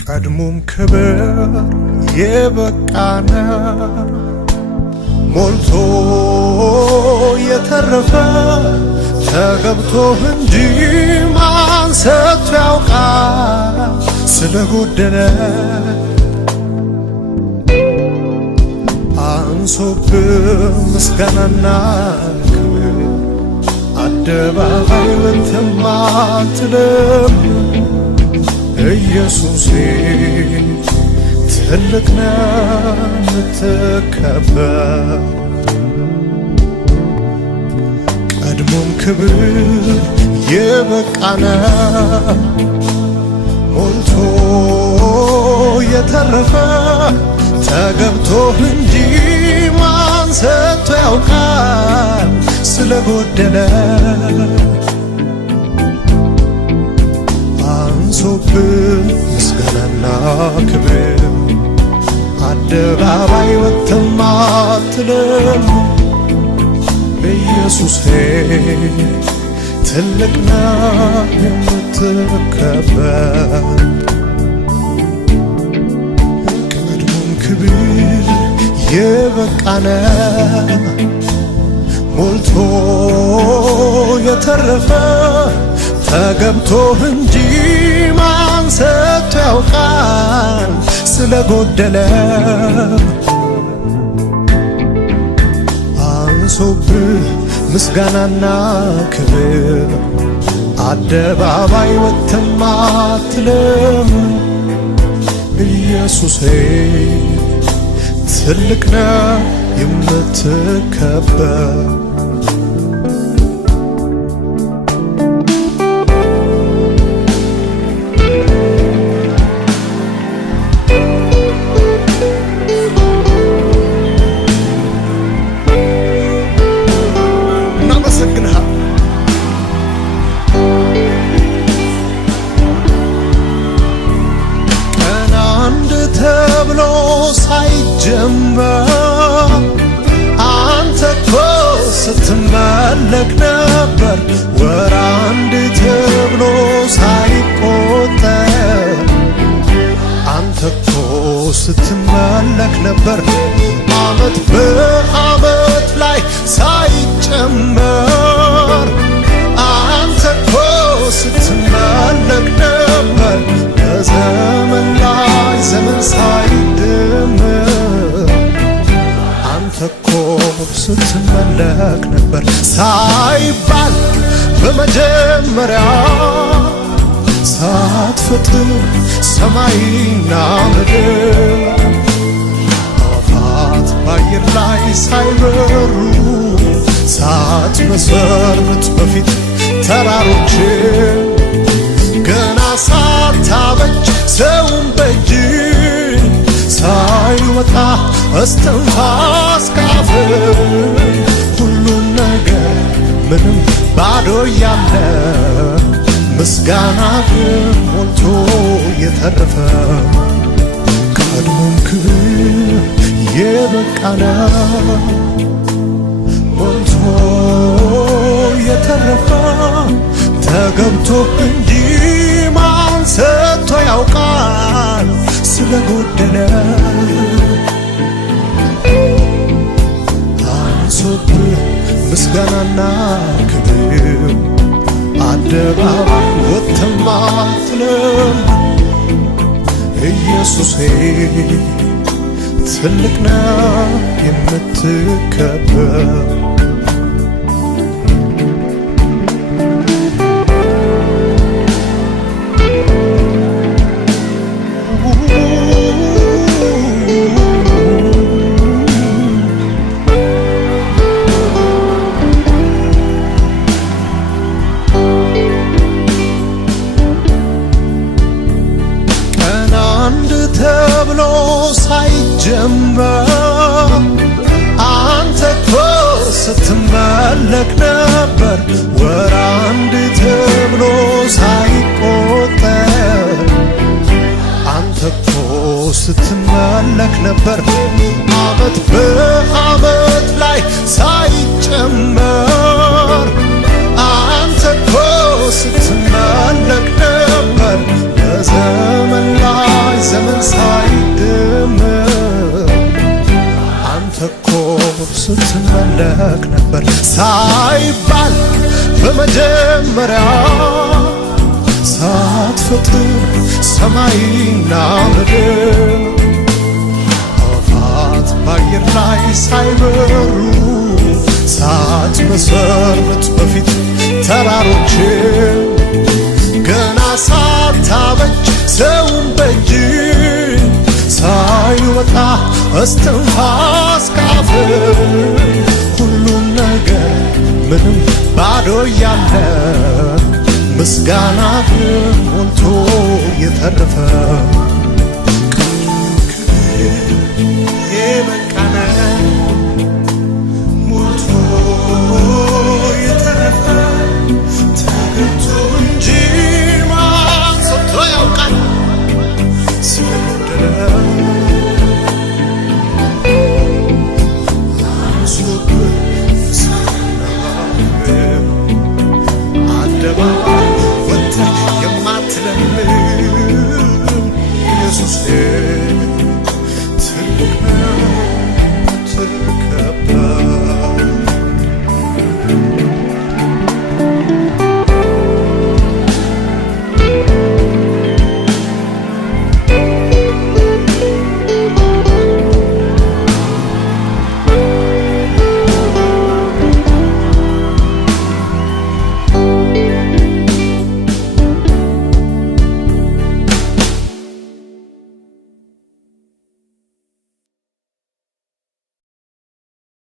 ቀድሞም ክብር የበቃነ ሞልቶ የተረፈ ተገብቶህ እንጂ ማን ሰጥቶ ያውቃል ስለጎደለ አንሶብህ ምስጋናና ክብር አደባባይ ወጥተህ አትልም ኢየሱሴ ትልቅ ነህ የምትከበር ቀድሞም ክብር የበቃነ ሞልቶ የተረፈ ተገብቶህ እንጂ ማን ሰጥቶ ያውቃል ስለጎደለ አንሶብህ ምስጋናና ክብር አደባባይ ወጥተህ አትልም ኢየሱሴ ትልቅ ነህ የምትከበር ቀድሞም ክብር የበቃነ ሞልቶ የተረፈ ተገብቶህ እንጂ ማን ሰጥቶ ያውቃል ስለጎደለ አንሶብህ ምስጋናና ክብር አደባባይ ወጥተህ አትልም ኢየሱሴ ትልቅ ነህ የምትከበር ሳይጀመር አንተ እኮ ስትመለክ ነበር ወር አንድ ተብሎ ሳይቆጠር አንተ እኮ ስትመለክ ነበር ዓመት በዓመት ላይ ሳይጨመር አንተ እኮ ስትመለክ ነበር በዘመን ላይ ዘመን ሳይደመር አንተ እኮ ስትመለክ ነበር ሳይባል በመጀመሪያ ሳትፈጥር ሰማይና ምድር አፋት በአየር ላይ ሳይበሩ ሳትመሰርት በፊት ተራሮች ገና ሳታበጅ ሰውን በእጅ ሳይወጣ እስትንፋስ ካፍህ ሁሉም ነገር ምንም ባዶ ያለ ምስጋና ግን ሞልቶ የተረፈ ቀድሞም ክብር የበቃነ ሞልቶ የተረፈ ተገብቶህ እንጂ ማን ሰጥቶ ያውቃል ስለጎደለ አንሶብህ ምስጋናና ክብር አደባባይ ወጥተህ አትልም ኢየሱሴ ትልቅ ነህ የምትከበር ተብሎ ሳይጀመር አንተ እኮ ስትመለክ ነበር ወር አንድ ተብሎ ሳይቆጠር አንተ እኮ ስትመለክ ነበር ዓመት በዓመት ላይ ሳይጨመር አንተ እኮ ስትመለክ ነበር በዘመን ላይ ትመለክ ነበር ሳይባል በመጀመሪያ ሳትፈጥር ሰማይና ምድር አዋፋት በአየር ላይ ሳይበሩ ሳትመሰርት በፊት ተራሮችን ገና ሳታበጅ ሰውን በእጅ ሳይወጣ እስትንፋስ ካፍህ ሁሉም ነገር ምንም ባዶ እያለ ምስጋናህ ሞልቶ የተረፈ